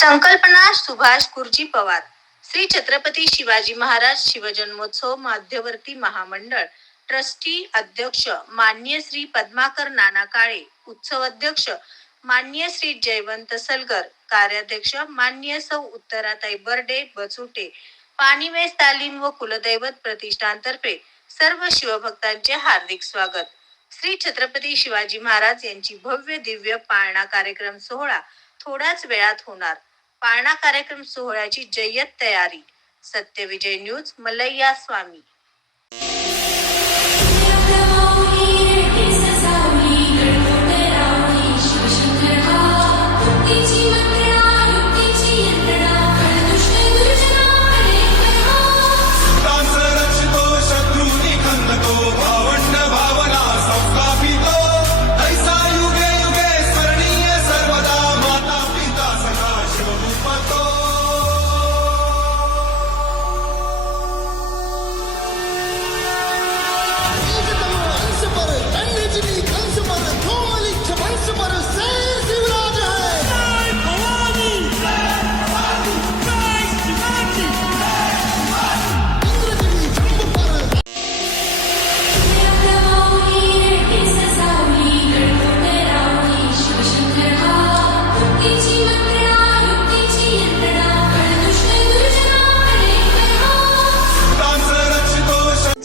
संकल्पना सुभाष गुरुजी पवार. श्री छत्रपती शिवाजी महाराज शिवजन्मोत्सव मध्यवर्ती महामंडळ ट्रस्टी अध्यक्ष माननीय श्री पद्माकर नाना काळे, उत्सव अध्यक्ष माननीय श्री जयवंत सलगर, कार्याध्यक्ष माननीय सौ उत्तराताई बर्डे बचुटे, पाणीवेस तालीम व कुलदैवत प्रतिष्ठानतर्फे सर्व शिवभक्तांचे हार्दिक स्वागत. श्री छत्रपती शिवाजी महाराज यांची भव्य दिव्य पाळणा कार्यक्रम सोहळा थोड्याच वेळात होणार. पाळणा कार्यक्रम सोहळ्याची जय्यत तयारी. सत्यविजय न्यूज, मल्लय्या स्वामी.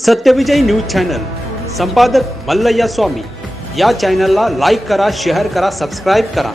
सत्यविजय न्यूज चॅनल, संपादक मल्लय्या स्वामी. या चॅनलला लाईक करा, शेअर करा, सबस्क्राईब करा.